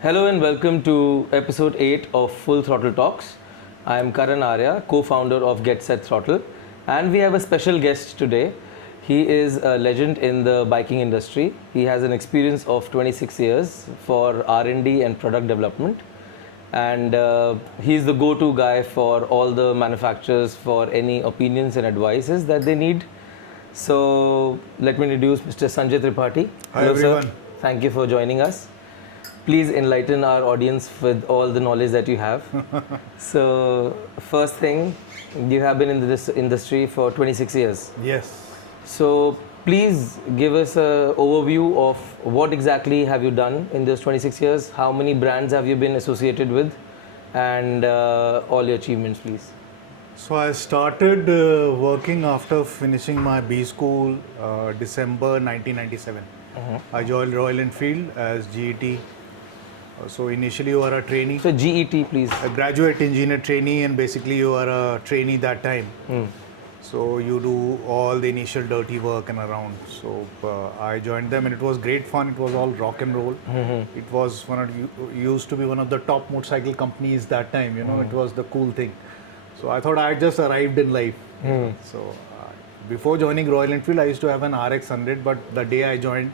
Hello and welcome to episode 8 of Full Throttle Talks. I am Karan Arya, co-founder of Get Set Throttle, and we have a special guest today. He is a legend in the biking industry. He has an experience of 26 years for R&D and product development, and he's the go-to guy for all the manufacturers for any opinions and advices that they need. So let me introduce Mr. Sanjay Tripathi. Hi Hello, everyone. sir. Thank you for joining us. Please enlighten our audience with all the knowledge that you have. So, first thing, you have been in this industry for 26 years. Yes. So, please give us an overview of what exactly have you done in those 26 years, how many brands have you been associated with, and all your achievements, please. So I started working after finishing my B school December 1997. I joined Royal Enfield as GET. So initially you are a trainee. So, GET, please. A graduate engineer trainee, and basically you are a trainee that time. So you do all the initial dirty work and around. So I joined them and it was great fun. It was all rock and roll. It was used to be one of the top motorcycle companies that time. You know, it was the cool thing. So I thought I had just arrived in life. So before joining Royal Enfield, I used to have an RX 100, but the day I joined,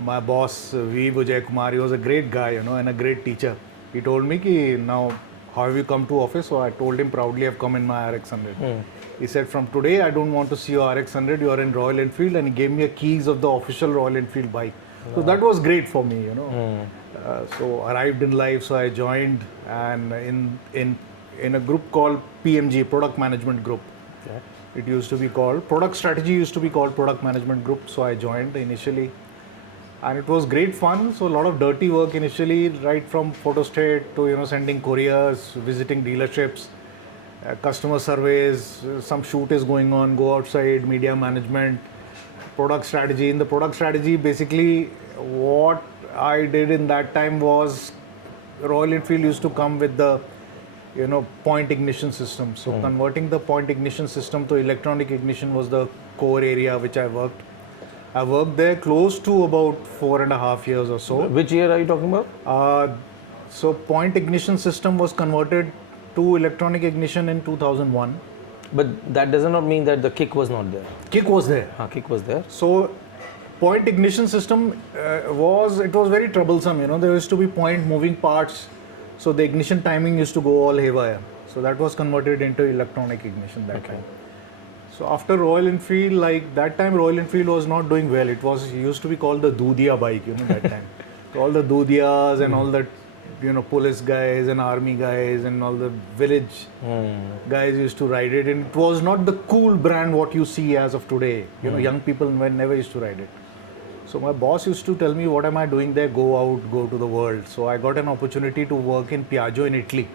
my boss, V. Vijay Kumar, he was a great guy, you know, and a great teacher. He told me, ki, now, how have you come to office? So I told him proudly, I've come in my RX 100. He said, from today, I don't want to see your RX 100, you're in Royal Enfield, and he gave me a keys of the official Royal Enfield bike. Wow. So that was great for me, you know. So arrived in life, so I joined, and in a group called PMG, Product Management Group. Okay. It used to be called, Product Strategy used to be called Product Management Group, so I joined initially. And it was great fun. So a lot of dirty work initially, right from photo state to, you know, sending couriers, visiting dealerships, customer surveys, some shoot is going on, go outside, media management, product strategy. In the product strategy, basically what I did in that time was Royal Enfield used to come with the, you know, point ignition system. So converting the point ignition system to electronic ignition was the core area which I worked. I worked there close to about 4.5 years or so. Which year are you talking about? So point ignition system was converted to electronic ignition in 2001. But that does not mean that the kick was not there. Kick was there. Kick was there. So point ignition system was very troublesome. You know, there used to be point moving parts. So the ignition timing used to go all haywire. So that was converted into electronic ignition that time. So after Royal Enfield, like that time Royal Enfield was not doing well. It used to be called the Dudia bike, you know, that time. So all the Dudias and all the, you know, police guys and army guys and all the village guys used to ride it. And it was not the cool brand what you see as of today. You know, young people never used to ride it. So my boss used to tell me, what am I doing there? Go out, go to the world. So I got an opportunity to work in Piaggio in Italy.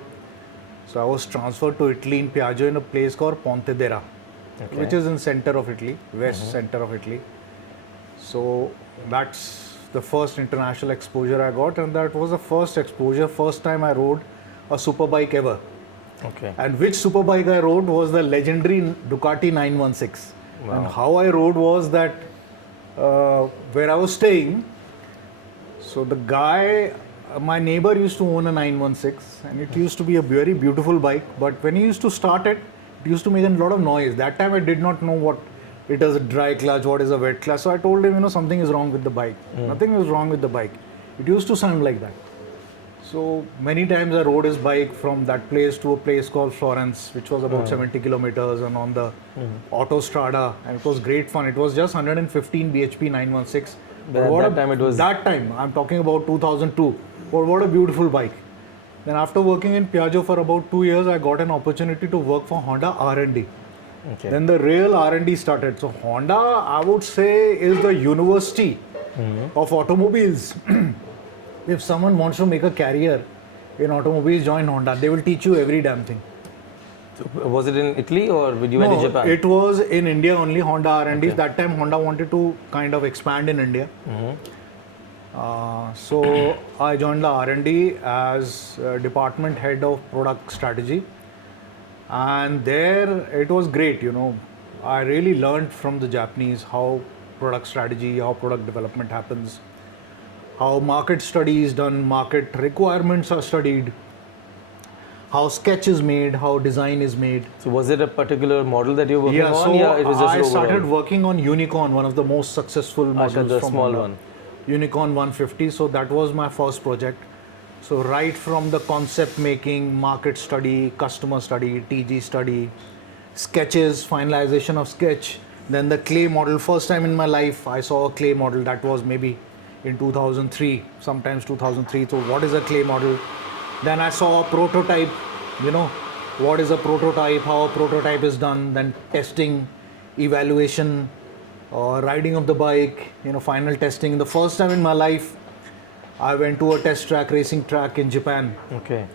So I was transferred to Italy in Piaggio in a place called Pontedera. Okay. Which is in center of Italy, west center of Italy. So that's the first international exposure I got, and that was the first exposure, first time I rode a superbike ever. Okay. And which superbike I rode was the legendary Ducati 916. Wow. And how I rode was that where I was staying, so the guy, my neighbor used to own a 916, and it used to be a very beautiful bike, but when he used to start it, it used to make a lot of noise. That time I did not know what it is, a dry clutch, what is a wet clutch. So I told him, you know, something is wrong with the bike. Nothing was wrong with the bike. It used to sound like that. So many times I rode his bike from that place to a place called Florence, which was about 70 kilometers and on the autostrada. And it was great fun. It was just 115 bhp 916. That time, I'm talking about 2002. But what a beautiful bike. Then after working in Piaggio for about 2 years, I got an opportunity to work for Honda R&D. Okay. Then the real R&D started. So Honda, I would say, is the university of automobiles. If someone wants to make a career in automobiles, join Honda. They will teach you every damn thing. So was it in Italy or went to Japan? It was in India only, Honda R&D. Okay. That time Honda wanted to kind of expand in India. So I joined the R&D as department head of product strategy, and there it was great. You know, I really learned from the Japanese how product strategy, how product development happens. how market study is done, market requirements are studied, how sketch is made, how design is made. So was it a particular model that you were working Yeah, on? so Yeah, it was just I started overall? working on Unicorn, one of the most successful models the from small Honda. one. Unicorn 150. So that was my first project. So right from the concept making, market study, customer study, TG study, sketches, finalization of sketch, then the clay model. First time in my life I saw a clay model. That was maybe in 2003, sometimes 2003. So what is a clay model? Then I saw a prototype, you know, what is a prototype, how a prototype is done, then testing, evaluation, riding of the bike, you know, final testing. The first time in my life, I went to a test track, racing track in Japan. Okay.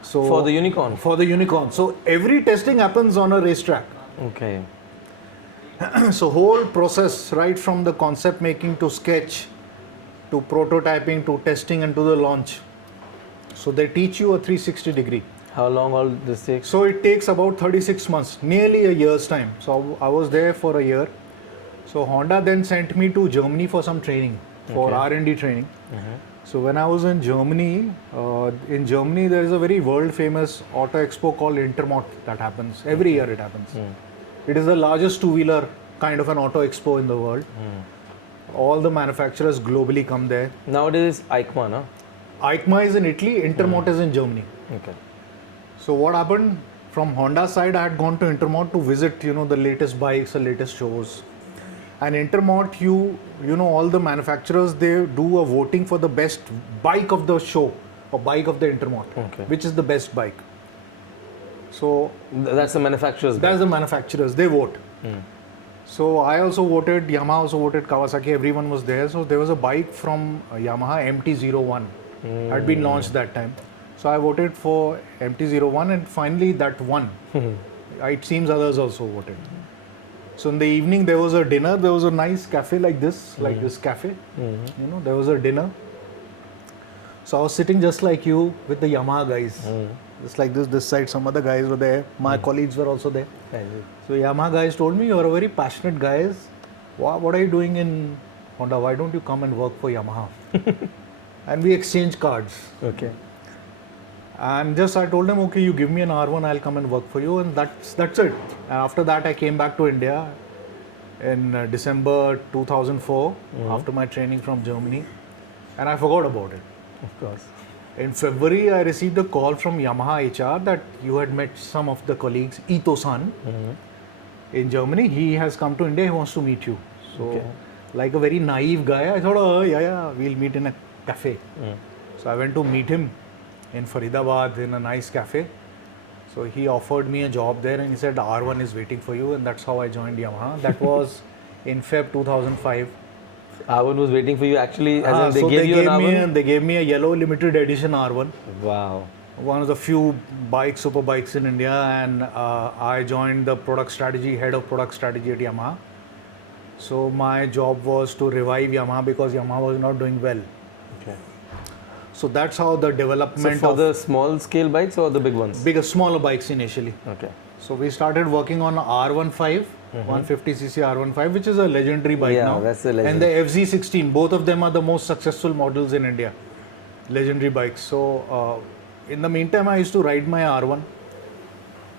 So For the Unicorn? For the Unicorn. So every testing happens on a racetrack. Okay. So whole process, right from the concept making to sketch, to prototyping, to testing and to the launch. So they teach you a 360 degree. How long all this takes? So it takes about 36 months, nearly a year's time. So I was there for a year. So Honda then sent me to Germany for some training, for R&D training. So when I was in Germany there is a very world famous auto expo called Intermot that happens. Every year it happens. It is the largest two-wheeler kind of an auto expo in the world. All the manufacturers globally come there. Nowadays, EICMA, no? EICMA is in Italy, Intermot is in Germany. Okay. So what happened, from Honda side I had gone to Intermot to visit, you know, the latest bikes, the latest shows. And Intermot, you know, all the manufacturers, they do a voting for the best bike of the show or bike of the Intermot, which is the best bike. So That's the manufacturer's that's the manufacturers, they vote. So I also voted, Yamaha also voted, Kawasaki, everyone was there. So there was a bike from Yamaha MT-01 had been launched that time. So I voted for MT-01 and finally that won. It seems others also voted. So in the evening there was a dinner, there was a nice cafe like this cafe, you know, there was a dinner. So I was sitting just like you with the Yamaha guys, just like this side, some other guys were there, my colleagues were also there. So Yamaha guys told me, you are a very passionate guys, what are you doing in Honda, why don't you come and work for Yamaha? And we exchanged cards. Okay. And just I told them, okay, you give me an R1, I'll come and work for you, and that's it. And after that, I came back to India in December 2004 after my training from Germany, and I forgot about it. Of course. In February, I received a call from Yamaha HR that you had met some of the colleagues, Ito-san, in Germany. He has come to India, he wants to meet you. So, like a very naive guy, I thought, oh, yeah, we'll meet in a cafe. So I went to meet him in Faridabad in a nice cafe. So he offered me a job there and he said R1 is waiting for you, and that's how I joined Yamaha. That was in Feb 2005. R1 was waiting for you actually, as in they gave you an R1? They gave me a yellow limited edition R1. Wow. One of the few super bikes in India, and I joined the head of product strategy at Yamaha. So my job was to revive Yamaha because Yamaha was not doing well. Okay. So that's how the development So for the small scale bikes or the big ones? Smaller bikes initially. Okay. So we started working on R15, 150cc R15, which is a legendary bike now. That's a legend. And the FZ16, both of them are the most successful models in India. Legendary bikes. So in the meantime, I used to ride my R1.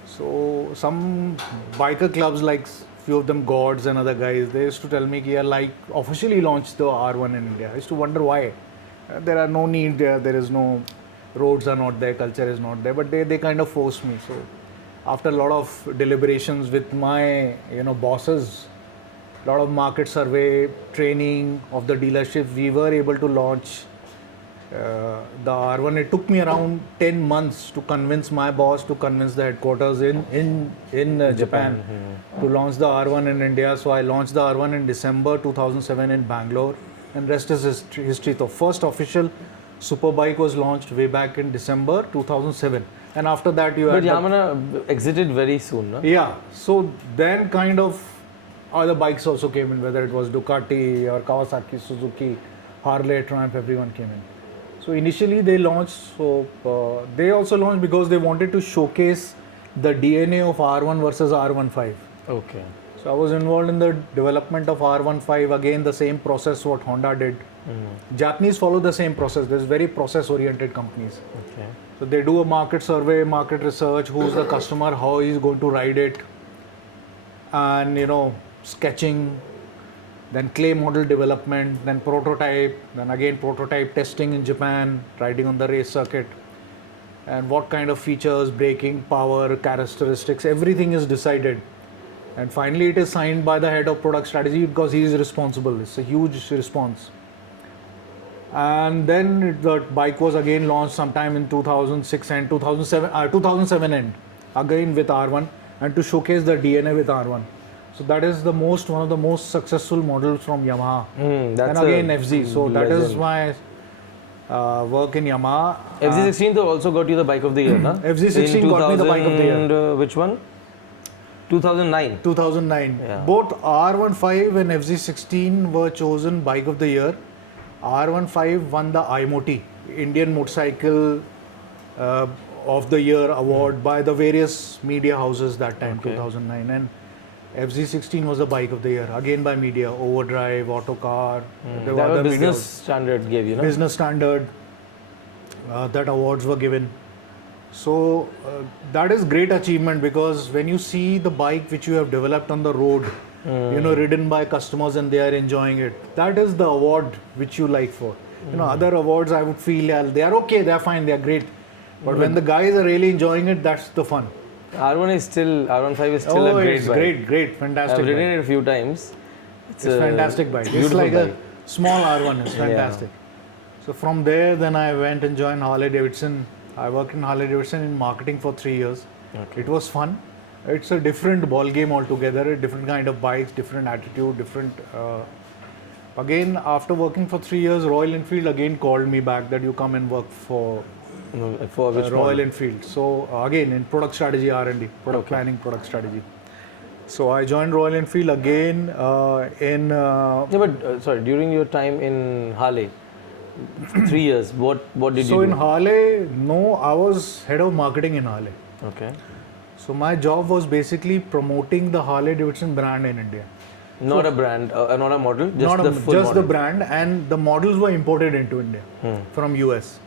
So some biker clubs, like few of them Gods and other guys, they used to tell me, yeah, like officially launched the R1 in India. I used to wonder why. There are no need there, there is no, roads are not there, culture is not there, but they kind of forced me. So after a lot of deliberations with my bosses, a lot of market survey, training of the dealership, we were able to launch the R1. It took me around 10 months to convince my boss, to convince the headquarters in Japan to launch the R1 in India. So I launched the R1 in December 2007 in Bangalore, and rest is history. The first official superbike was launched way back in December 2007, and after that But Yamaha exited very soon, no? Yeah, so then kind of other bikes also came in, whether it was Ducati or Kawasaki, Suzuki, Harley, Triumph, everyone came in. So initially they launched, they also launched because they wanted to showcase the DNA of R1 versus R15. Okay. So I was involved in the development of R15, again the same process what Honda did. Japanese follow the same process. There's very process oriented companies. Okay. So they do a market survey, market research, who's the customer, how he's going to ride it, and sketching, then clay model development, then prototype, then again prototype testing in Japan, riding on the race circuit, and what kind of features, braking, power, characteristics, everything is decided. And finally it is signed by the head of product strategy because he is responsible. It's a huge response. And then the bike was again launched sometime in 2006 and 2007 end, again with R1, and to showcase the DNA with R1. So that is one of the most successful models from Yamaha. That's and again FZ. So that is legend. my work in Yamaha. FZ16 though also got you the bike of the year, huh? FZ16 got me the bike of the year. And which one? 2009. 2009. Yeah. Both R15 and FZ16 were chosen bike of the year. R15 won the IMOT, Indian Motorcycle of the Year award by the various media houses that time, 2009. And FZ16 was the bike of the year, again by media, Overdrive, Autocar. There were other business standard gave you, no? Business Standard, that awards were given. So that is great achievement, because when you see the bike which you have developed on the road, ridden by customers and they are enjoying it, that is the award which you like for. Other awards I would feel they are okay, they are fine, they are great. But when the guys are really enjoying it, that's the fun. R1 is still, R15 is still a great bike. Great, fantastic. I've ridden bike. it a few times. It's a fantastic bike. It's like bike. a small R1, it's fantastic. So from there, then I went and joined Harley-Davidson. I worked in Harley-Davidson in marketing for 3 years. Okay. It was fun. It's a different ball game altogether, a different kind of bikes, different attitude, different... Again, after working for 3 years, Royal Enfield again called me back that you come and work for which Royal model? Enfield. So again, in product strategy, R&D, product planning, product strategy. So I joined Royal Enfield again sorry, during your time in Harley, 3 years, what did you do? So in Harley, I was head of marketing in Harley. Okay. So my job was basically promoting the Harley-Davidson brand in India. Not a brand, not a model, just Not the full just model. the brand, and the models were imported into India from US.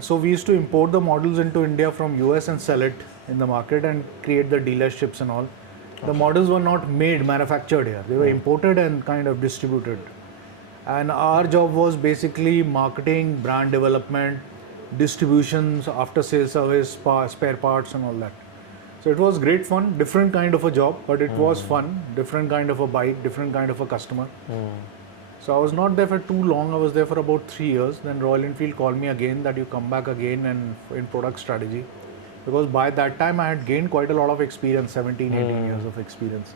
So we used to import the models into India from US and sell it in the market and create the dealerships and all. The models were not manufactured here. They were imported and kind of distributed. And our job was basically marketing, brand development, distributions, after sales service, spare parts and all that. So it was great fun, different kind of a job, but it was fun, different kind of a bike, different kind of a customer. So I was not there for too long, I was there for about 3 years. Then Royal Enfield called me again that you come back again and in product strategy. Because by that time I had gained quite a lot of experience, 17, 18 years of experience.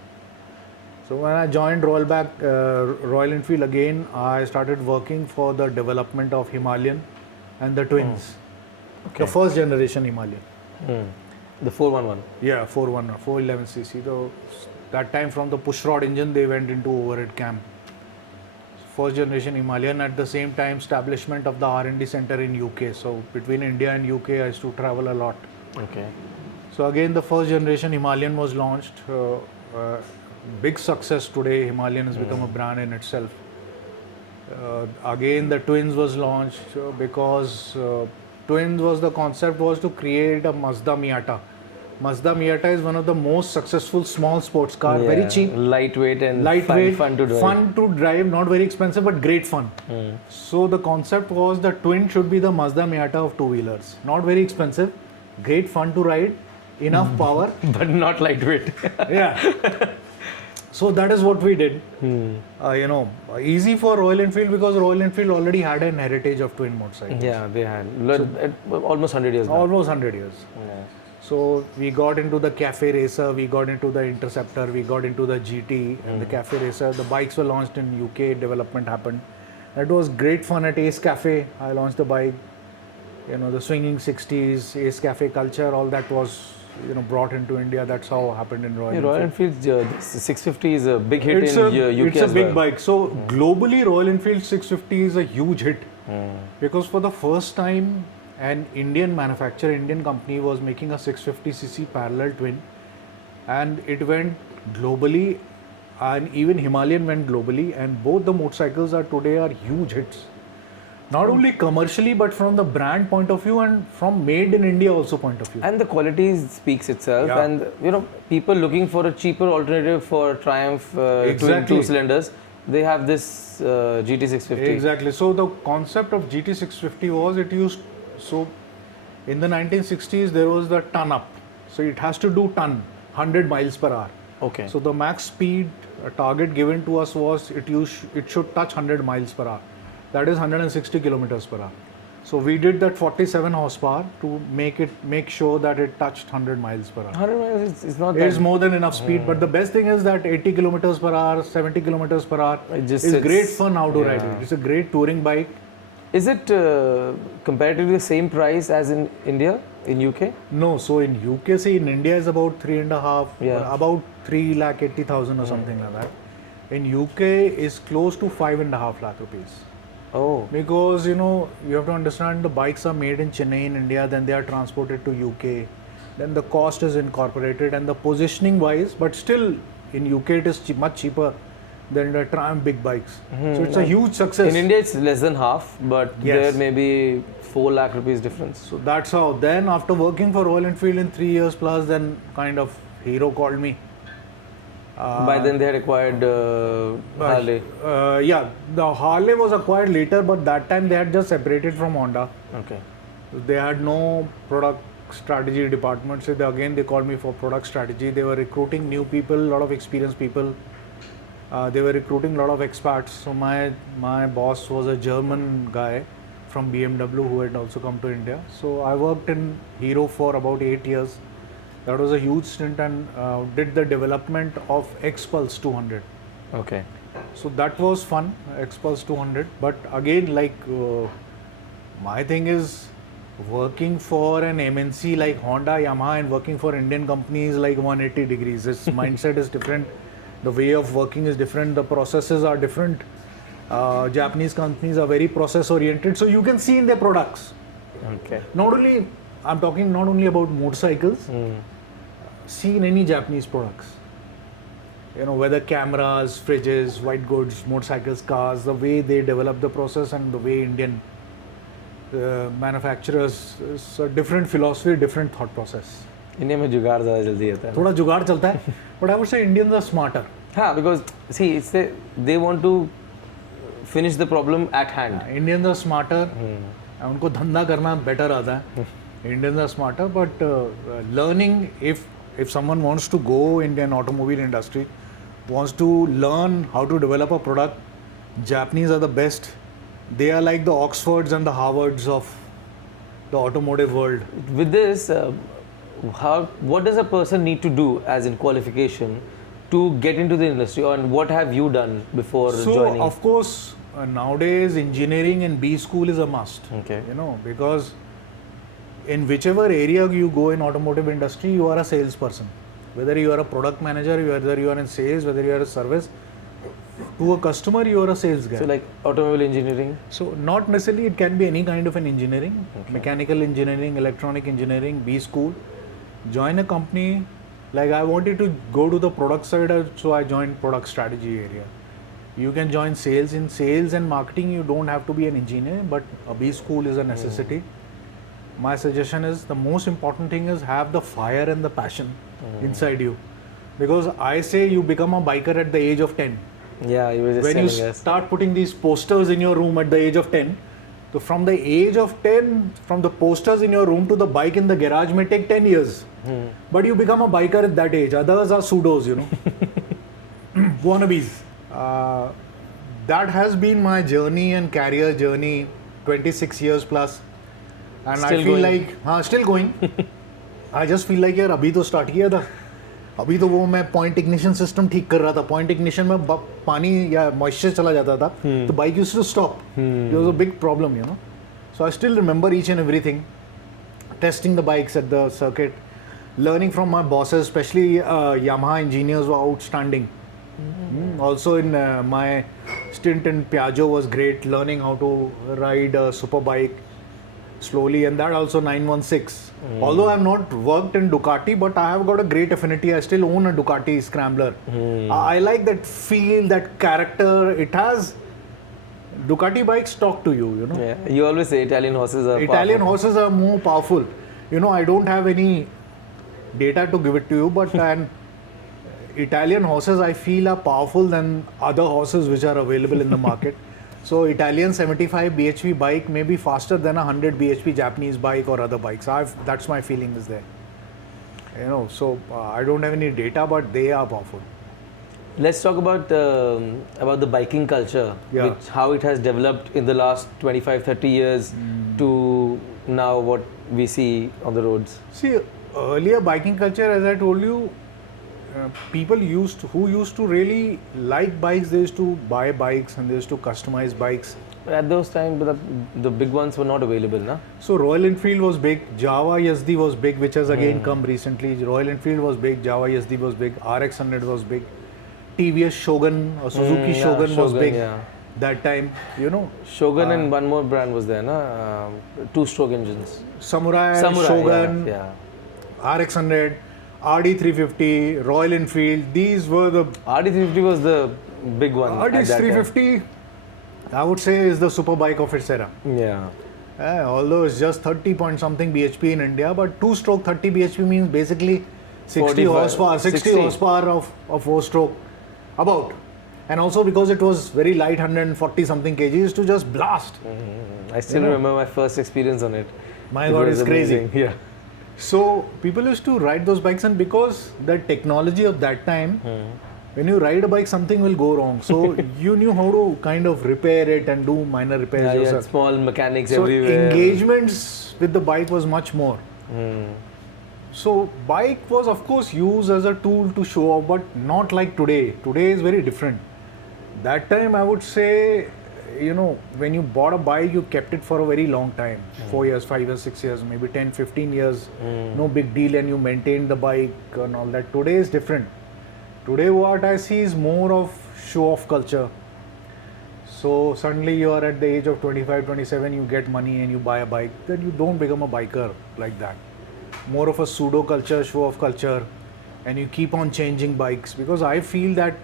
So when I joined Royal Enfield again, I started working for the development of Himalayan and the twins. The first generation Himalayan. The 411. Yeah, 411cc. So that time from the push rod engine, they went into overhead cam. First generation Himalayan. At the same time, establishment of the R&D center in UK. So between India and UK, I used to travel a lot. Okay. So again, the first generation Himalayan was launched. Big success today. Himalayan has become a brand in itself. Again, the twins was launched because twins was the concept was to create a Mazda Miata. Mazda Miata is one of the most successful small sports car, very cheap, lightweight and fun to drive, not very expensive but great fun. So the concept was the twin should be the Mazda Miata of two-wheelers, not very expensive, great fun to ride, enough power, but not lightweight. Yeah. So that is what we did. Easy for Royal Enfield because Royal Enfield already had an heritage of twin motorcycles. Yeah, they had almost 100 years. Almost 100 years. Yeah. So we got into the Cafe Racer, we got into the Interceptor, we got into the GT and the Cafe Racer. The bikes were launched in UK, development happened. It was great fun at Ace Cafe. I launched the bike. The swinging 60s, Ace Cafe culture, all that was brought into India. That's how it happened in Royal Enfield. Royal Enfield 650 is a big hit in UK It's a as big well. bike. So globally, Royal Enfield 650 is a huge hit because for the first time, an Indian manufacturer, Indian company was making a 650cc parallel twin, and it went globally, and even Himalayan went globally, and both the motorcycles are today are huge hits. Not only commercially, but from the brand point of view and from made in India also point of view. And the quality speaks itself. Yeah. And people looking for a cheaper alternative for Triumph Exactly. two cylinders, they have this GT650. Exactly. So the concept of GT650 was in the 1960s there was the ton up. So it has to do ton, 100 miles per hour. Okay. So the max speed target given to us was it should touch 100 miles per hour. That is 160 kilometers per hour. So we did that 47 horsepower to make sure that it touched 100 miles per hour. 100 miles is not It that. is more than enough speed, but the best thing is that 80 kilometers per hour, 70 kilometers per hour It just is sits- great fun how to ride yeah. it. It's a great touring bike. Is it comparatively the same price as in India, in UK? No, so in UK, see, in India is about 3.5, Yeah. about 3,80,000 or something like that. In UK is close to 5.5 lakh rupees. Oh. Because you have to understand the bikes are made in Chennai in India, then they are transported to UK, then the cost is incorporated, and the positioning wise, but still in UK it is much cheaper than the Triumph big bikes. So it's a huge success. In India, it's less than half, but Yes. there may be 4 lakh rupees difference. So that's how. Then after working for Royal Enfield in 3 years plus, then kind of Hero called me. By then, they had acquired Harley. Yeah, the Harley was acquired later, but that time they had just separated from Honda. Okay. They had no product strategy department. So they called me for product strategy. They were recruiting new people, a lot of experienced people. They were recruiting a lot of expats. So my boss was a German guy from BMW who had also come to India. So I worked in Hero for about 8 years. That was a huge stint, and did the development of X-Pulse 200. Okay. So that was fun, X-Pulse 200. But again, my thing is working for an MNC like Honda, Yamaha, and working for Indian companies like 180 degrees. Its mindset is different. The way of working is different. The processes are different. Japanese companies are very process oriented. So you can see in their products. Okay. I'm talking not only about motorcycles. See in any Japanese products. Whether cameras, fridges, white goods, motorcycles, cars, the way they develop the process and the way Indian manufacturers, it's a different philosophy, different thought process. India में जुगाड़ ज़्यादा जल्दी आता है. थोड़ा जुगाड़ चलता है, but I would say Indians are smarter. हाँ, because see, they want to finish the problem at hand. Indians are smarter. उनको धंधा करना better आता है. Indians are smarter, but learning, if someone wants to go in an automobile industry, wants to learn how to develop a product, Japanese are the best. They are like the Oxfords and the Harvards of the automotive world. With this, what does a person need to do as in qualification to get into the industry, and what have you done before joining? So, of course, nowadays engineering and B school is a must. Okay. Because in whichever area you go in automotive industry, you are a salesperson. Whether you are a product manager, whether you are in sales, whether you are in service, to a customer you are a sales guy. So like automobile engineering? So not necessarily, it can be any kind of an engineering, mechanical engineering, electronic engineering, B school. Join a company, like I wanted to go to the product side, so I joined product strategy area. You can join sales. In sales and marketing, you don't have to be an engineer, but a B school is a necessity. My suggestion is, the most important thing is have the fire and the passion inside you. Because I say you become a biker at the age of 10. Yeah, you were just When you telling us. start putting these posters in your room at the age of 10, so from the age of 10, from the posters in your room to the bike in the garage may take 10 years. But you become a biker at that age. Others are pseudos, wannabes. That has been my journey and career journey, 26 years plus. And Still I feel going. like, still going. I just feel like, यार अभी तो start किया था. अभी तो वो मैं point ignition system ठीक कर रहा था. पॉइंट इग्निशन में पानी या मॉइस्चर चला जाता था, तो bike used to stop. It was a big problem, so I still remember each and everything. Testing the bikes at the circuit, learning from my bosses, especially Yamaha engineers were outstanding. Also in my stint in Piaggio was great, learning how to ride a superbike. slowly, and that also 916. Although I've not worked in Ducati, but I have got a great affinity. I still own a Ducati Scrambler. I like that feel, that character. It has Ducati bikes talk to you, you know. Yeah, you always say Italian horses are Italian powerful. horses are more powerful. You know, I don't have any data to give it to you, but Italian horses I feel are powerful than other horses which are available in the market. So Italian 75 bhp bike may be faster than a 100 bhp Japanese bike or other bikes. That's my feeling is there. You know, so I don't have any data, but they are powerful. Let's talk about the biking culture, Yeah. how it has developed in the last 25-30 years to now what we see on the roads. See, earlier biking culture, as I told you, people who used to really like bikes, they used to buy bikes and they used to customize bikes. At those times, the big ones were not available, na? So Royal Enfield was big, Java Yazdi was big, which has again come recently. Royal Enfield was big, Java Yazdi was big, RX100 was big, TVS Shogun or Suzuki Shogun was big that time, you know. Shogun and one more brand was there, na? Two-stroke engines. Samurai Shogun, RX100, RD350, Royal Enfield, these were the... RD350 was the big one. RD350, I would say, is the superbike of its era. Yeah. Although it's just 30 point something bhp in India, but 2-stroke 30 bhp means basically 60 45, horsepower, 60 horsepower of 4-stroke, about. And also because it was very light, 140 something kgs, to just blast. I still remember my first experience on it. My God, it's crazy. Amazing. Yeah. So people used to ride those bikes, and because the technology of that time, when you ride a bike, something will go wrong. So you knew how to kind of repair it and do minor repairs Yeah, you had yourself. small mechanics So everywhere. engagements with the bike was much more. So bike was of course used as a tool to show off, but not like today. Today is very different. That time I would say, you know, when you bought a bike, you kept it for a very long time. 4 years, 5 years, 6 years, maybe 10, 15 years. No big deal, and you maintained the bike and all that. Today is different. Today what I see is more of show-off culture. So suddenly you are at the age of 25, 27, you get money and you buy a bike. Then you don't become a biker like that. More of a pseudo culture, show-off culture, and you keep on changing bikes, because I feel that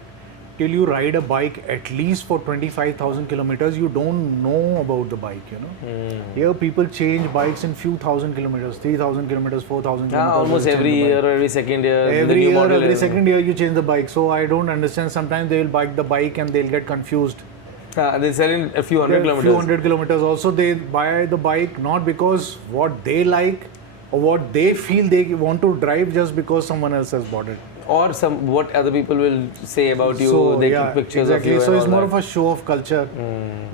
till you ride a bike at least for 25,000 kilometers, you don't know about the bike, you know. Here people change bikes in few thousand kilometers, 3,000 kilometers, 4,000 kilometers. Almost every year or every second year. Every year, every second year you change the bike. So I don't understand. Sometimes they will buy the bike and they'll get confused. They sell in a few hundred kilometers. Few hundred kilometers. Also they buy the bike not because what they like or what they feel they want to drive, just because someone else has bought it. Or what other people will say about you. So, they yeah, took pictures exactly. of you. So and it's all more that. of a show-off culture.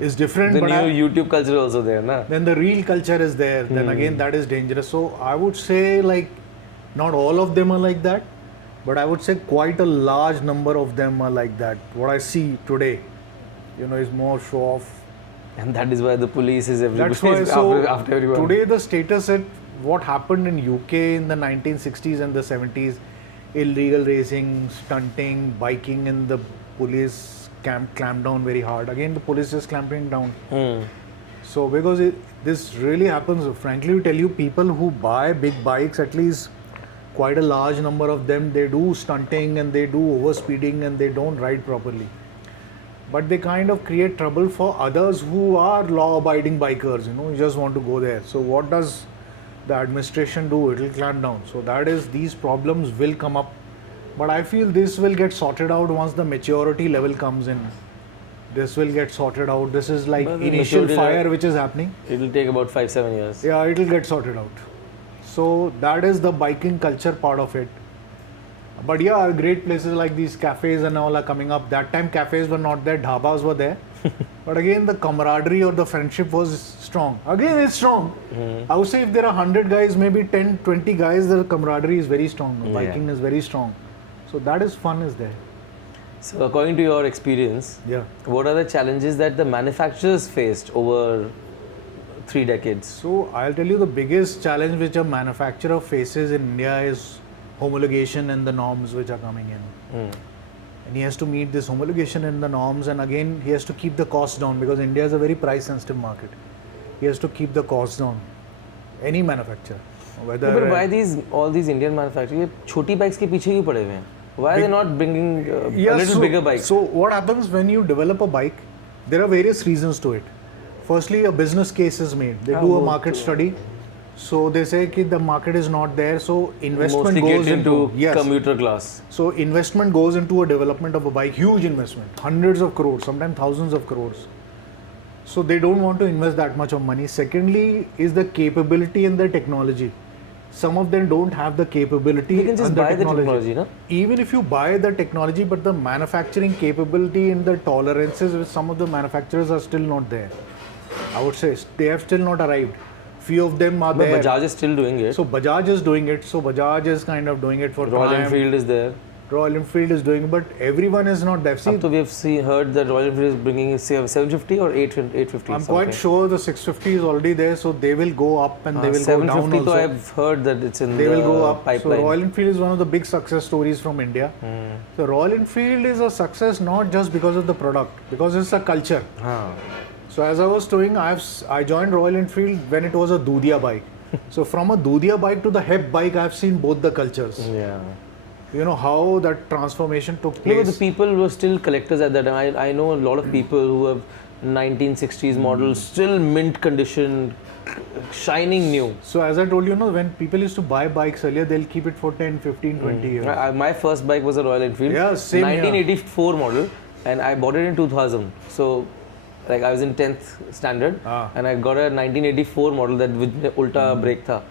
It's different. The but new YouTube culture also there, na? then the real culture is there. Then again, that is dangerous. So I would say, like, not all of them are like that, but I would say quite a large number of them are like that. What I see today, you know, is more show-off. And that is why the police is everywhere. That's why. So after everyone. today the status at what happened in UK in the 1960s and the 70s, illegal racing, stunting, biking, and the police clamped down very hard. Again, the police is clamping down. So because this really happens, frankly, to tell you, people who buy big bikes, at least quite a large number of them, they do stunting and they do overspeeding and they don't ride properly. But they kind of create trouble for others who are law-abiding bikers, you know, you just want to go there. So what does the administration do? It will clamp down. So that is, these problems will come up. But I feel this will get sorted out once the maturity level comes in. This will get sorted out. This is like initial fire which is happening. It will take about 5-7 years. Yeah, it will get sorted out. So that is the biking culture part of it. But yeah, great places like these cafes and all are coming up. That time cafes were not there, dhabas were there. But again, the camaraderie or the friendship was strong. Again, it's strong. I would say if there are 100 guys, maybe 10, 20 guys, the camaraderie is very strong. The biking is very strong. So that is fun is there. So according to your experience, what are the challenges that the manufacturers faced over 3 decades? So I'll tell you, the biggest challenge which a manufacturer faces in India is homologation and the norms which are coming in. And he has to meet this homologation and the norms, and again he has to keep the costs down, because India is a very price sensitive market. He has to keep the costs down. any manufacturer. Whether But why all these Indian manufacturers? ये छोटी bikes के पीछे क्यों पड़े हुए हैं? Why are they not bringing a little bigger bikes? So what happens when you develop a bike? There are various reasons to it. Firstly, a business case is made. They do a market study. So they say that the market is not there, so investment Mostly goes get into yes. commuter class. So investment goes into a development of a bike, huge investment, hundreds of crores, sometimes thousands of crores. So they don't want to invest that much of money. Secondly, is the capability and the technology. Some of them don't have the capability. You can just buy the technology, no? Even if you buy the technology, but the manufacturing capability and the tolerances with some of the manufacturers are still not there. I would say they have still not arrived. Few of them are there. But Bajaj is still doing it. So Bajaj is doing it. So Bajaj is kind of doing it for Royal Triumph. Enfield is there. Royal Enfield is doing it, but everyone is not there. See, So we have heard that Royal Enfield is bringing 750 or 850. I'm quite sure the 650 is already there, so they will go up and they will go down 750 also. I've heard that it's in They the will go up. pipeline. So Royal Enfield is one of the big success stories from India. So Royal Enfield is a success not just because of the product, because it's a culture. So as I was saying, I joined Royal Enfield when it was a Dudia bike. So from a Dudia bike to the HEP bike, I've seen both the cultures. Yeah. You know how that transformation took place. No, but the people were still collectors at that time. I know a lot of people who have 1960s models, still mint condition, shining new. So as I told you, when people used to buy bikes earlier, they'll keep it for 10, 15, 20 years. My first bike was a Royal Enfield. Yeah, same 1984 model, and I bought it in 2000. So, like I was in 10th standard, and I got a 1984 model that with ulta brake tha.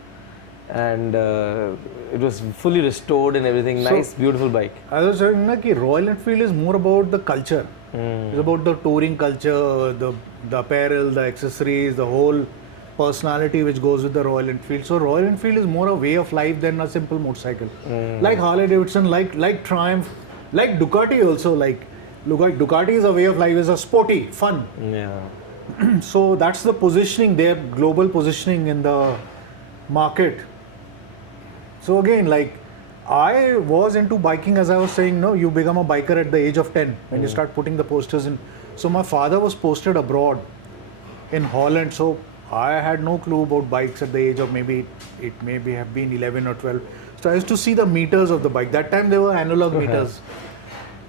And it was fully restored and everything. Nice, beautiful bike. I was saying that Royal Enfield is more about the culture. It's about the touring culture, the apparel, the accessories, the whole personality which goes with the Royal Enfield. So Royal Enfield is more a way of life than a simple motorcycle. Like Harley-Davidson, like Triumph, like Ducati also. Like Ducati is a way of life, is a sporty, fun. Yeah. So that's the positioning, their global positioning in the market. So again, like I was into biking, as I was saying, you become a biker at the age of 10 when you start putting the posters in. So my father was posted abroad in Holland, so I had no clue about bikes at the age of maybe have been 11 or 12. So I used to see the meters of the bike. That time there were analog meters.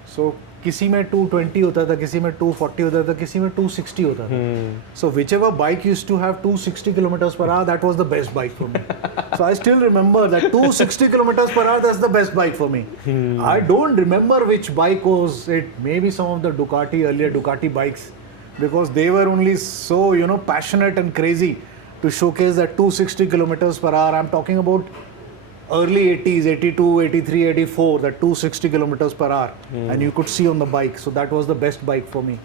So किसी में 220 होता था, किसी में 240 होता था, किसी में 260 होता था. So whichever bike used to have 260 kilometers per hour, that was the best bike for me. So I still remember that 260 kilometers per hour, that's the best bike for me. I don't remember which bike was it. Maybe some of the earlier Ducati bikes, because they were only so passionate and crazy to showcase that 260 kilometers per hour. I'm talking about early 80s, 82, 83, 84, that 260 kilometers per hour, and you could see on the bike. So that was the best bike for me.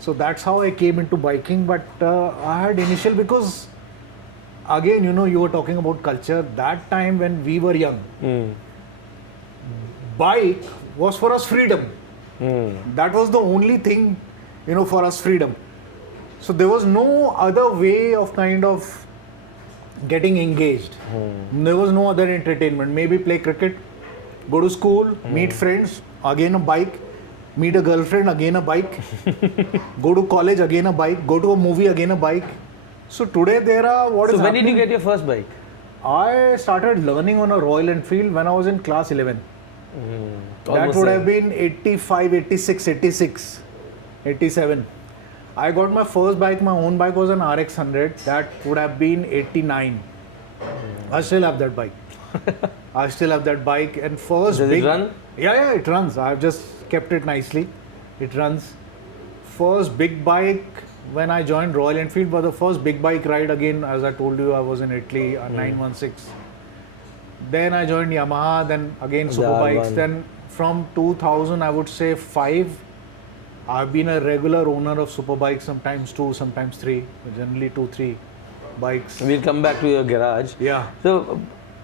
So that's how I came into biking. But I had initial, because again, you were talking about culture. That time when we were young, bike was for us freedom. That was the only thing, for us freedom. So there was no other way of kind of getting engaged. There was no other entertainment. Maybe play cricket, go to school, meet friends, again a bike, meet a girlfriend, again a bike, go to college, again a bike, go to a movie, again a bike. So today there are So when did you get your first bike? I started learning on a Royal Enfield when I was in class 11. That would have been 85, 86, 86, 87. I got my first bike, my own bike was an RX 100. That would have been 89. I still have that bike. I still have that bike. And first Does it run? Yeah, it runs. I've just kept it nicely. It runs. First big bike when I joined Royal Enfield, but the first big bike ride again, as I told you, I was in Italy, 916. Then I joined Yamaha, then again superbikes. Then from 2000, I would say 5, I've been a regular owner of superbikes, sometimes 2, sometimes 3, generally 2, 3 bikes. We'll come back to your garage. Yeah. So,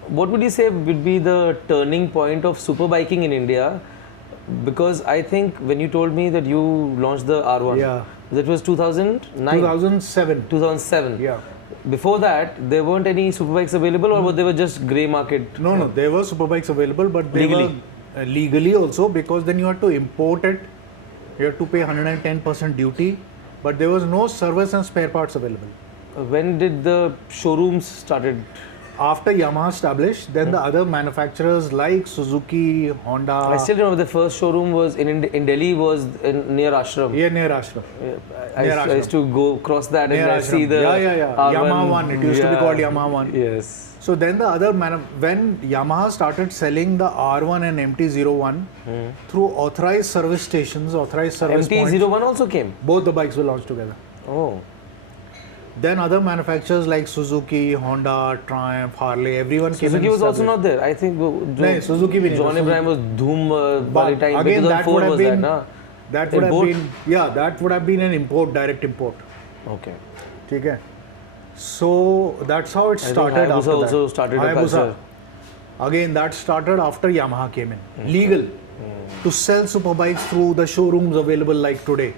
what would you say would be the turning point of superbiking in India? Because I think when you told me that you launched the R1, that was 2009? 2007. 2007. Yeah. Before that, there weren't any superbikes available, or they were just grey market? No, there were superbikes available, but they were legally also, because then you had to import it. You had to pay 110% duty, but there was no service and spare parts available. When did the showrooms started? After Yamaha established, then the other manufacturers like Suzuki, Honda. I still remember the first showroom was in Delhi, was near Ashram. Yeah, near Ashram. I used to go cross that Near and I Ashram. see the R1. Yamaha 1. It used to be called Yamaha 1. Yes. So then the other when Yamaha started selling the R1 and MT-01 through authorized service stations, authorized service points. MT-01 also came. Both the bikes were launched together. Oh. Then other manufacturers like Suzuki, Honda, Triumph, Harley, everyone came in. Suzuki was also not there. I think No, Suzuki bhi nahi John tha. Ibrahim was Dhoom by the time. Again, that 2004 would have was been that, na? that would have Import? been that would have been an import, direct import. Okay. ठीक है. So that's how it I think started. Hayabusa After also that. started a Hayabusa. culture. Again, that started after Yamaha came in. Legal to sell superbikes through the showrooms available like today.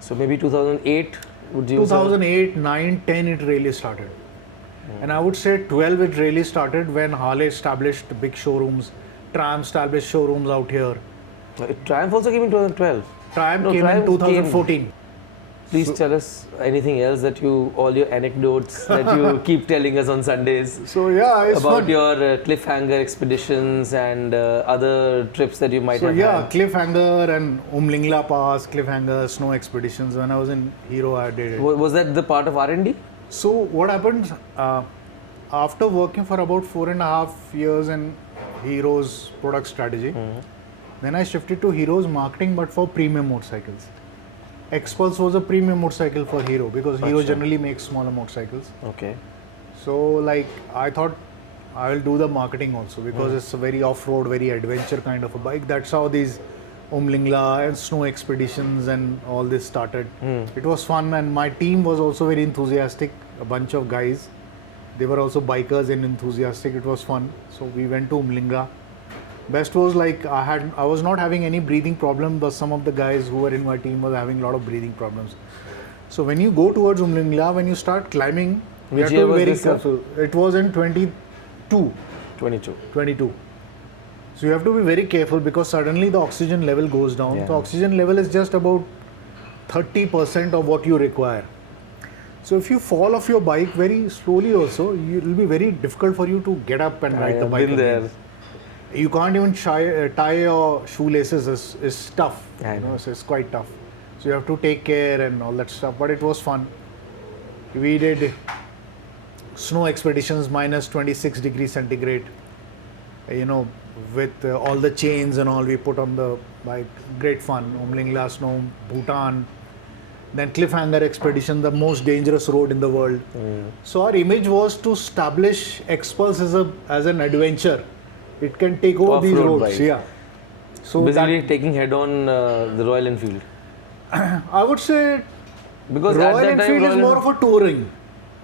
So maybe 2008 would you 2008, 9, 10 it really started. And I would say 12 it really started when Harley established big showrooms, Triumph established showrooms out here. say? Triumph also came in 2012. Triumph No, came Triumph in 2014. Please tell us anything else that all your anecdotes that you keep telling us on Sundays So yeah, it's about fun. your cliffhanger expeditions and other trips that you might So have yeah, had. Cliffhanger and Umlingla Pass, Cliffhanger, snow expeditions. When I was in Hero, I did it. Was that the part of R&D? So what happened after working for about 4.5 years in Hero's product strategy, then I shifted to Hero's marketing, but for premium motorcycles. Xpulse was a premium motorcycle for Hero because Hero Achha. generally makes smaller motorcycles. Okay. So like I thought I will do the marketing also because it's a very off-road, very adventure kind of a bike. That's how these Umlingla and snow expeditions and all this started. It was fun and my team was also very enthusiastic, a bunch of guys. They were also bikers and enthusiastic. It was fun. So we went to Umlingla. Best was like I was not having any breathing problem, but some of the guys who were in my team was having a lot of breathing problems. So when you go towards Umlingla, when you start climbing, you Which have year to be was very this, sir? careful. It was in 22. 22. So you have to be very careful because suddenly the oxygen level goes down. Yeah. The oxygen level is just about 30% of what you require. So if you fall off your bike very slowly also, it will be very difficult for you to get up and ride the I've bike been again. there. You can't even tie your shoelaces. Is tough. I know. So it's quite tough. So you have to take care and all that stuff. But it was fun. We did snow expeditions minus 26 degrees centigrade. With all the chains and all we put on the bike. Great fun. Umlingla snow, Bhutan. Then Cliffhanger expedition, the most dangerous road in the world. So our image was to establish Xpulse as an adventure. It can take over these Off-road roads. bike. Yeah. So Basically taking head on the Royal Enfield. I would say Because Royal at that time, Enfield is more of a touring.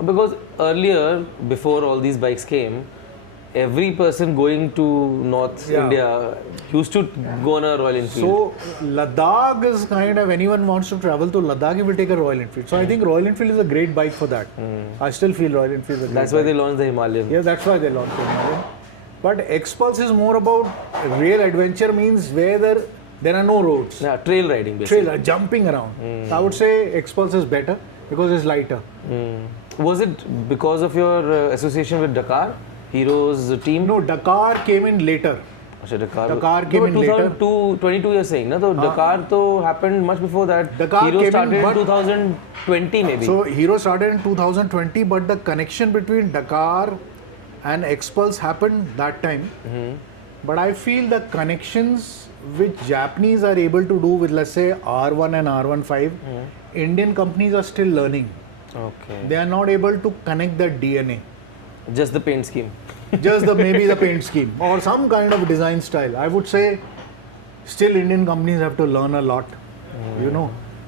Because earlier, before all these bikes came, every person going to North Yeah. India used to go on a Royal Enfield. So Ladakh is kind of, anyone wants to travel to Ladakh, he will take a Royal Enfield. So I think Royal Enfield is a great bike for that. I still feel Royal Enfield is a great That's why bike. they launched the Himalayan. Yeah, that's why they launched the Himalayan. But Xpulse is more about real adventure, means where there are no roads. Yeah, trail riding basically. Trail, jumping around. So I would say Xpulse is better because it's lighter. Was it because of your association with Dakar, Hero's team? No, Dakar came in later. Achha, Dakar. Dakar came in later. 22 you're saying, na? So Dakar to happened much before that. Dakar Hero came in, started in but- 2020 maybe. So Hero started in 2020, but the connection between Dakar and Xpulse happened that time. But I feel the connections which Japanese are able to do with, let's say, R1 and R15, Indian companies are still learning. Okay. They are not able to connect the DNA. Just the paint scheme. Just maybe the paint scheme or some kind of design style. I would say still Indian companies have to learn a lot,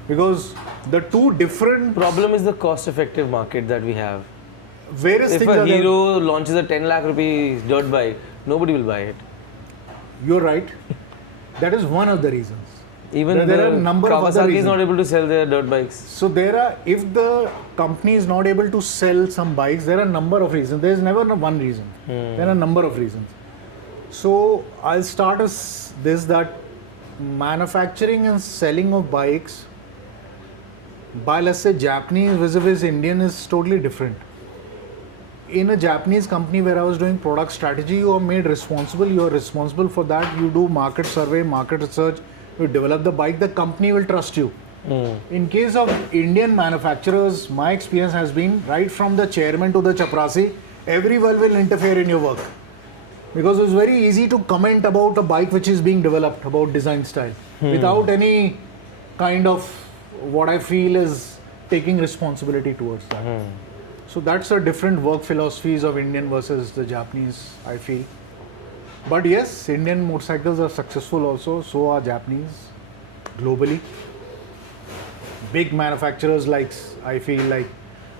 because the two different Problem is the cost-effective market that we have. various If things a are there. Hero launches a 10 lakh rupees dirt bike, nobody will buy it. You're right. That is one of the reasons. Even There the are a number of other Kawasaki is reasons. not able to sell their dirt bikes. So if the company is not able to sell some bikes, there are a number of reasons. There is never one reason. There are a number of reasons. So I'll start that manufacturing and selling of bikes by, let's say, Japanese vis-a-vis Indian is totally different. In a Japanese company where I was doing product strategy, you are made responsible. You are responsible for that. You do market survey, market research. You develop the bike. The company will trust you. In case of Indian manufacturers, my experience has been right from the chairman to the chaprasi, everyone will interfere in your work. Because it's very easy to comment about a bike which is being developed, about design style, without any kind of what I feel is taking responsibility towards that. So that's a different work philosophies of Indian versus the Japanese, I feel. But yes, Indian motorcycles are successful also, so are Japanese globally. Big manufacturers like, I feel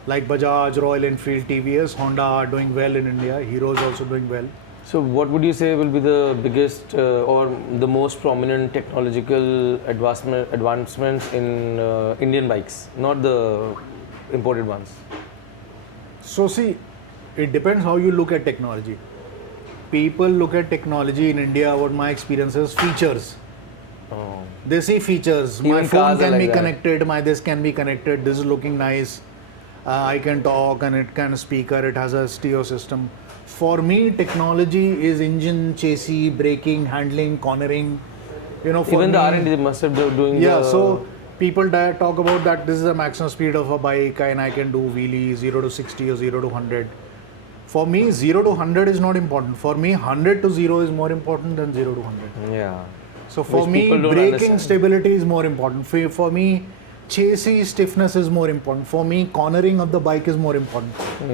like Bajaj, Royal Enfield, TVS, Honda are doing well in India. Hero is also doing well. So what would you say will be the biggest or the most prominent technological advancements in Indian bikes, not the imported ones? So see, it depends how you look at technology. People look at technology in India, what my experience is, features. Oh. They see features. Even My phone cars are can be like that. connected, my this can be connected, this is looking nice. I can talk and it can speaker, it has a stereo system. For me, technology is engine, chassis, braking, handling, cornering. For Even the me, R&D they must have doing yeah, the... so people talk about that this is the maximum speed of a bike and I can do wheelie 0 to 60 or 0 to 100. For me, 0 to 100 is not important. For me, 100 to 0 is more important than 0 to 100. Yeah. So for Which me, people don't braking understand. stability is more important. For me, chassis stiffness is more important. For me, cornering of the bike is more important.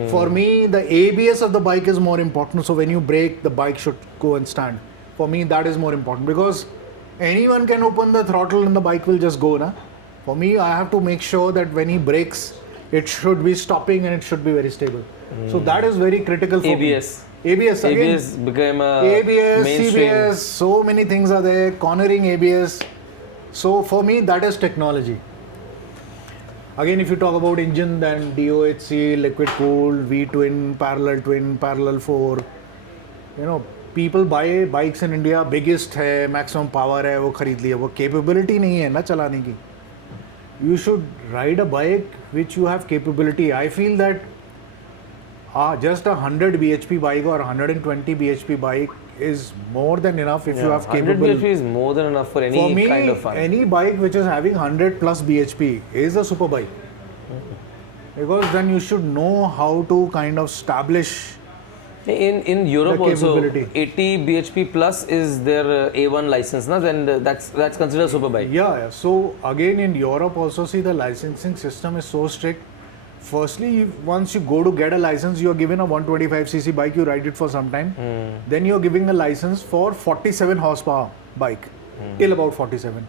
For me, the ABS of the bike is more important. So when you brake, the bike should go and stand. For me, that is more important because anyone can open the throttle and the bike will just go. Na? For me, I have to make sure that when he brakes, it should be stopping and it should be very stable. So that is very critical for ABS. me. ABS again. ABS became a ABS, mainstream. CBS, so many things are there, cornering ABS. So for me, that is technology. Again, if you talk about engine, then DOHC, liquid cooled, V-twin, parallel 4. People buy bikes in India, biggest hai, maximum power hai, वो खरीद लिया, वो capability नहीं है ना चलाने की. You should ride a bike which you have capability. I feel that just a 100 bhp bike or 120 bhp bike is more than enough if you have 100 capable. bhp is more than enough for any For me, kind of fun. any bike which is having 100 plus bhp is a super bike. Because then you should know how to kind of establish. In Europe the also, capability. 80 bhp plus is their A1 license, na? Then that's considered a super bike. Yeah. So again in Europe also, see, the licensing system is so strict. Firstly, once you go to get a license, you are given a 125cc bike, you ride it for some time. Then you are giving a license for 47 horsepower bike, till about 47.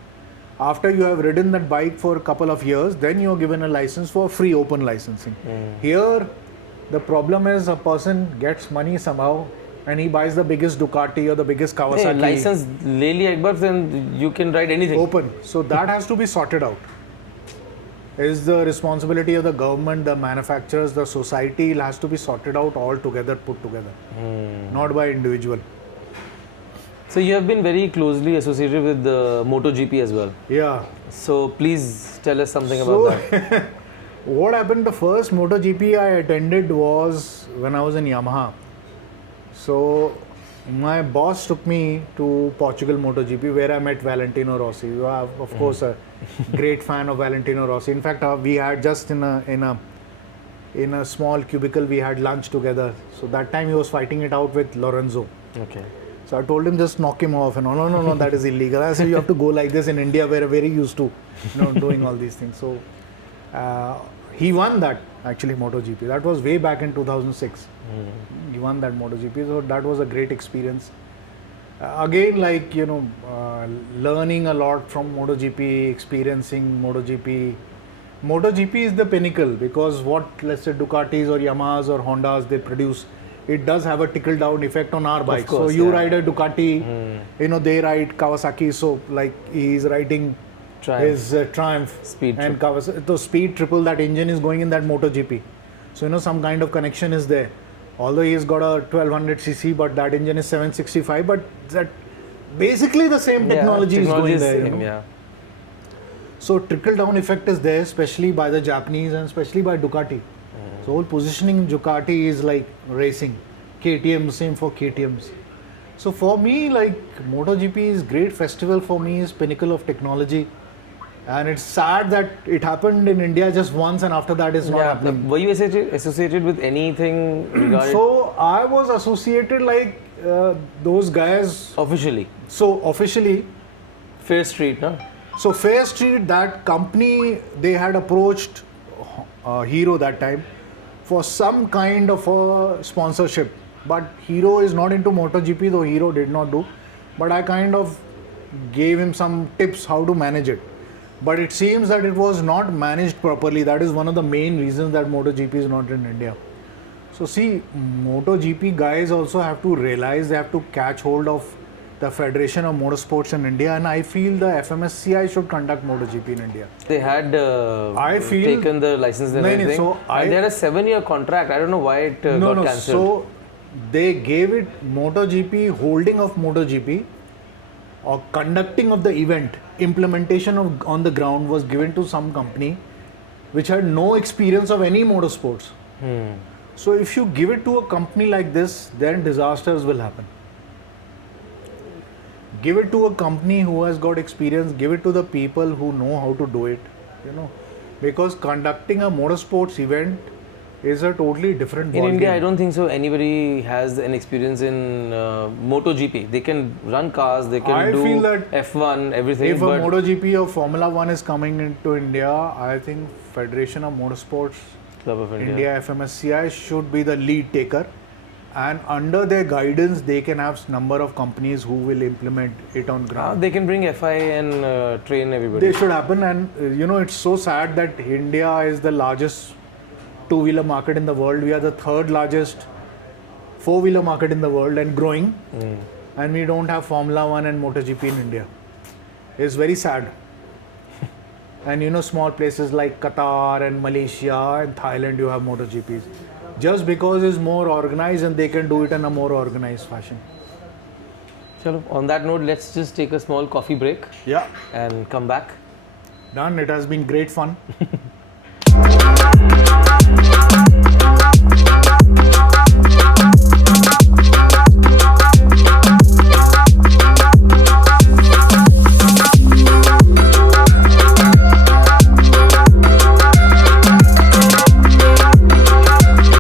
After you have ridden that bike for a couple of years, then you are given a license for free open licensing. Here, the problem is a person gets money somehow and he buys the biggest Ducati or the biggest Kawasaki. Hey, license ले लिया एक बार, then you can ride anything. Open. So that has to be sorted out. Is the responsibility of the government, the manufacturers, the society. It has to be sorted out all together, put together, not by individual. So you have been very closely associated with the MotoGP as well. Yeah. So please tell us something about that. What happened? The first MotoGP I attended was when I was in Yamaha. So my boss took me to Portugal MotoGP where I met Valentino Rossi. You are of course a great fan of Valentino Rossi. In fact, we had just in a small cubicle we had lunch together. So that time he was fighting it out with Lorenzo. Okay. So I told him just knock him off. And no, that is illegal. I said you have to go like this. In India we're very used to doing all these things. So he won that actually MotoGP. That was way back in 2006. He won that MotoGP. So that was a great experience. Again, like learning a lot from MotoGP, experiencing MotoGP. MotoGP is the pinnacle because what, let's say, Ducatis or Yamahas or Hondas they produce, it does have a trickle down effect on our bikes. Course, so you ride a Ducati, they ride Kawasaki. So like he's riding his Triumph Speed and Kawasaki. So speed triple, that engine is going in that MotoGP. So some kind of connection is there. Although he's got a 1200cc, but that engine is 765. But that basically the same technology is going there. Same, yeah. So trickle down effect is there, especially by the Japanese and especially by Ducati. So whole positioning in Ducati is like racing. KTM, same for KTMs. So for me, like MotoGP is great festival for me, is pinnacle of technology. And it's sad that it happened in India just once and after that it's not happening. Were you associated with anything regarding So I was associated like those guys. officially? So officially, Fair Street, no? so Fair Street, that company, they had approached Hero that time for some kind of a sponsorship. But Hero is not into MotoGP, though Hero did not do. But I kind of gave him some tips how to manage it. But it seems that it was not managed properly. That is one of the main reasons that MotoGP is not in India. So see, MotoGP guys also have to realize they have to catch hold of the Federation of Motorsports in India, and I feel the FMSCI should conduct MotoGP in India. They had I feel- taken the license and No, no, everything. so and they had a 7-year contract. I don't know why it got cancelled. So they gave it MotoGP, holding of MotoGP, or conducting of the event, implementation of on the ground was given to some company which had no experience of any motorsports. So if you give it to a company like this, then disasters will happen. Give it to a company who has got experience, give it to the people who know how to do it, because conducting a motorsports event is a totally different In ball India, game. I don't think so. Anybody has an experience in MotoGP. They can run cars, they can I do feel that F1, everything. If a but MotoGP or Formula 1 is coming into India, I think Federation of Motorsports Club of India. India FMSCI should be the lead taker, and under their guidance they can have number of companies who will implement it on ground. They can bring FI and train everybody. They should happen, and it's so sad that India is the largest two-wheeler market in the world. We are the third largest four-wheeler market in the world and growing, and we don't have Formula 1 and MotoGP in India. It's very sad. And small places like Qatar and Malaysia and Thailand, you have MotoGPs. Just because it's more organized and they can do it in a more organized fashion. Chalo, on that note, let's just take a small coffee break Yeah. and come back. Done. It has been great fun.